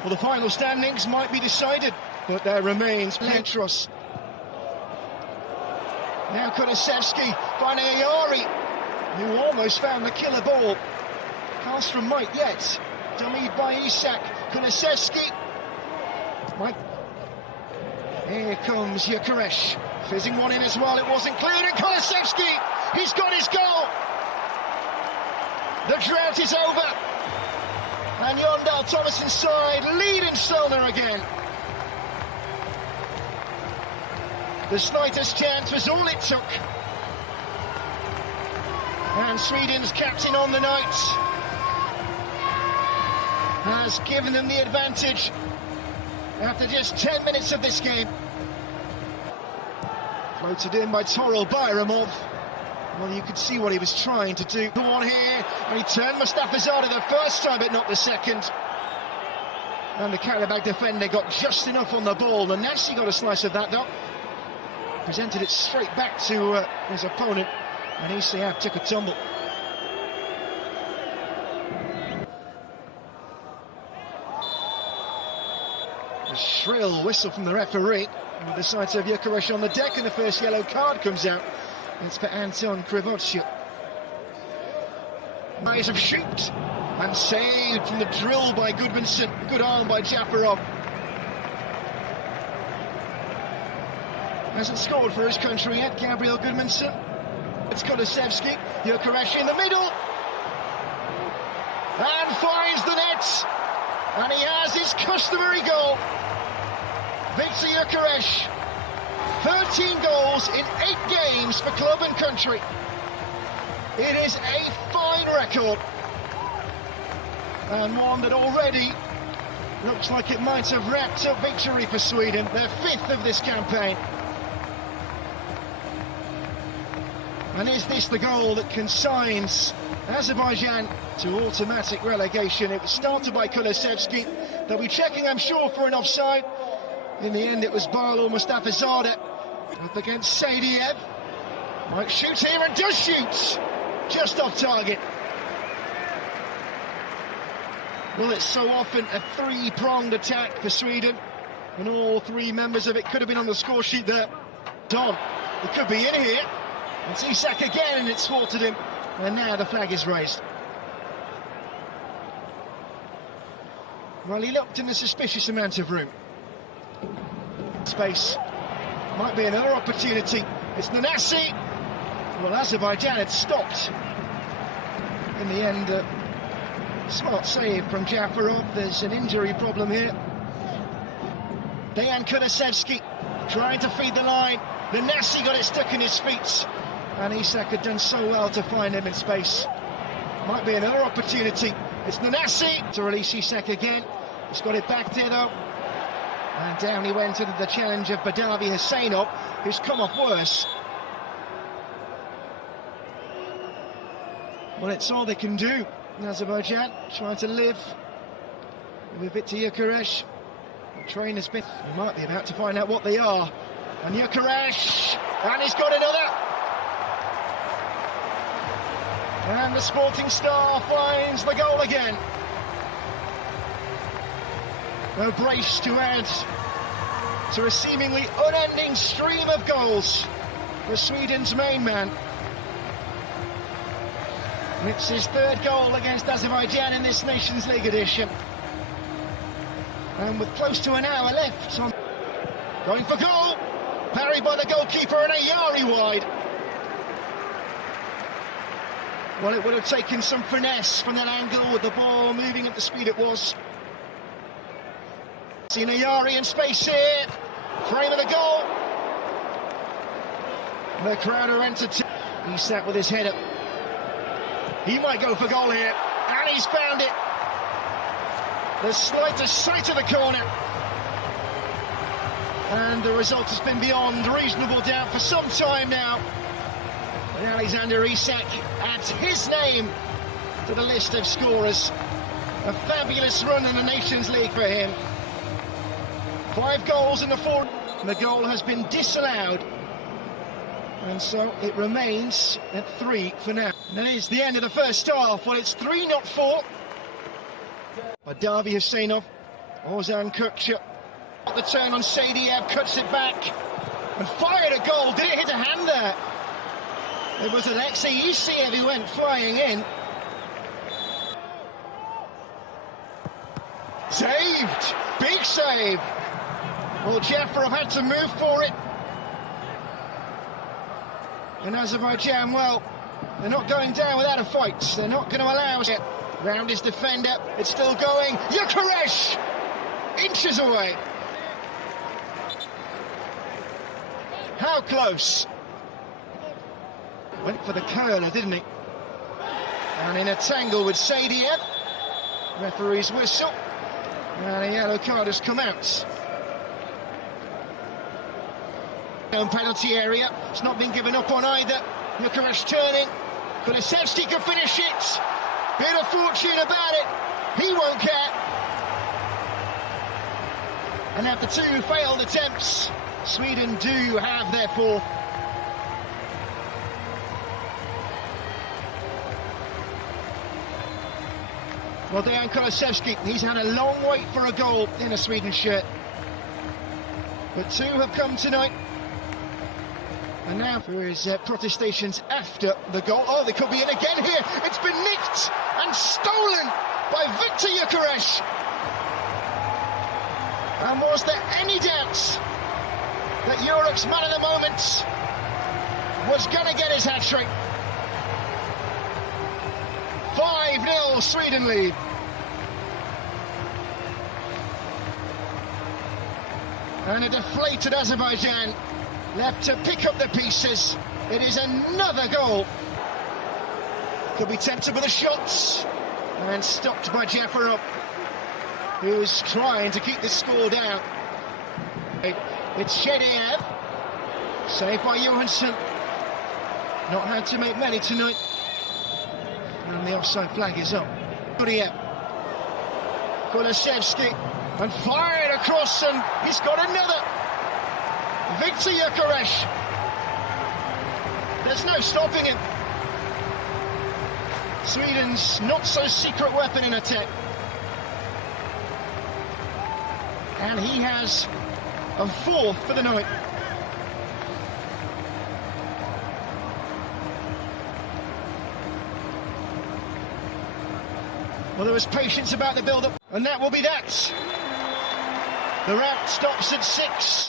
Well, the final standings might be decided, but there remains Petros. Now Kulusevski finding Ayari, who almost found the killer ball. Karlstrom might yet. Dummied by Isak. Kulusevski. Here comes Gyokeres. Fizzing one in as well. It wasn't cleared. And Kulusevski, he's got his goal. The drought is over. And Yondal Thomas inside, leading Solna again. The slightest chance was all it took. And Sweden's captain on the night has given them the advantage after just 10 minutes of this game. Floated in by Toril Bayramov. Well, you could see what he was trying to do. Come on here, and he turned Mustafazadeh the first time, but not the second. And the Karabakh defender got just enough on the ball. And Nassi got a slice of that, though. Presented it straight back to his opponent, and Isak took a tumble. A shrill whistle from the referee, with the sight of Gyokeres on the deck, and the first yellow card comes out. It's for Anton Krivotsyuk. Eyes of shoot, and saved from the drill by Gudmundsson. Good arm by Jafarov. Hasn't scored for his country yet, Gabriel Gudmundsson. It's Kulusevski, Gyokeres in the middle, and finds the net, and he has his customary goal. Viktor Gyokeres, 13 goals in 8 games for club and country. It is a fine record, and one that already looks like it might have wrapped up victory for Sweden, their 5th of this campaign. And is this the goal that consigns Azerbaijan to automatic relegation? It was started by Kulusevski. They'll be checking, I'm sure, for an offside. In the end, it was Barlo Mustafazadeh up against Sadiev. Might shoot here, and does shoot! Just off target. Well, it's so often a 3-pronged attack for Sweden, and all 3 members of it could have been on the score sheet there. Don, it could be in here. It's Isak again, and it's thwarted him, and now the flag is raised. Well, he looked in a suspicious amount of room. Space. Might be another opportunity. It's Nanasi. Well, Azerbaijan had stopped. In the end, smart save from Jafarov. There's an injury problem here. Dejan Kulusevski trying to feed the line. Nanasi got it stuck in his feet. And Isak had done so well to find him in space. Might be another opportunity. It's Nanasi to release Isak again. He's got it back there, though. And down he went into the challenge of Badavi Husseinov, who's come off worse. Well, it's all they can do. Azerbaijan trying to live with Viktor Gyokeres. The train has been... We might be about to find out what they are. And Gyokeres, and he's got another. And the Sporting Star finds the goal again. A brace to add to a seemingly unending stream of goals for Sweden's main man. It's his 3rd goal against Azerbaijan in this Nations League edition. And with close to an hour left, going for goal, parried by the goalkeeper, and Ayari wide. Well, it would have taken some finesse from that angle with the ball moving at the speed it was. Seen Ayari in space here, frame of the goal. The crowd are entered. He sat with his head up. He might go for goal here, and he's found it. The slightest sight of the corner. And the result has been beyond reasonable doubt for some time now. And Alexander Isak adds his name to the list of scorers. A fabulous run in the Nations League for him. 5 goals in the 4. The goal has been disallowed. And so it remains at 3 for now. And that is the end of the first half. Well, it's 3, not 4. Badavi Husseinov Ozan Kukçu. The turn on Sadiev, cuts it back and fired a goal. Did it hit a hand there? It was Alexei Isiev who went flying in. Saved! Big save! Well, Jafarov had to move for it. And Azerbaijan, well, they're not going down without a fight. They're not going to allow it. Round his defender, it's still going. Gyokeres! Inches away. How close? Went for the curler, didn't he? And in a tangle with Sadiev. Referee's whistle. And a yellow card has come out. Penalty area. It's not been given up on either. Gyokeres turning. Kulusevski can finish it. Bit of fortune about it. He won't care. And after two failed attempts, Sweden do have their fourth. Well, Dejan Kulusevski, he's had a long wait for a goal in a Sweden shirt. But two have come tonight. And now for his protestations after the goal. Oh, they could be in again here. It's been nicked and stolen by Viktor Gyokeres. And was there any doubt that Europe's man of the moment was going to get his hat-trick? 5-0 Sweden lead. And a deflated Azerbaijan left to pick up the pieces. It is another goal. Could be tempted with the shots and stopped by Jafarov, who's trying to keep this score down. It's Shediev, saved by Johansson. Not had to make many tonight. And the offside flag is up. Guriev, Kulusevski, and fired across, and he's got another. Viktor Gyokeres. There's no stopping him. Sweden's not-so-secret weapon in attack. And he has a fourth for the night. Well, there was patience about the build-up, and that will be that. The rout stops at 6.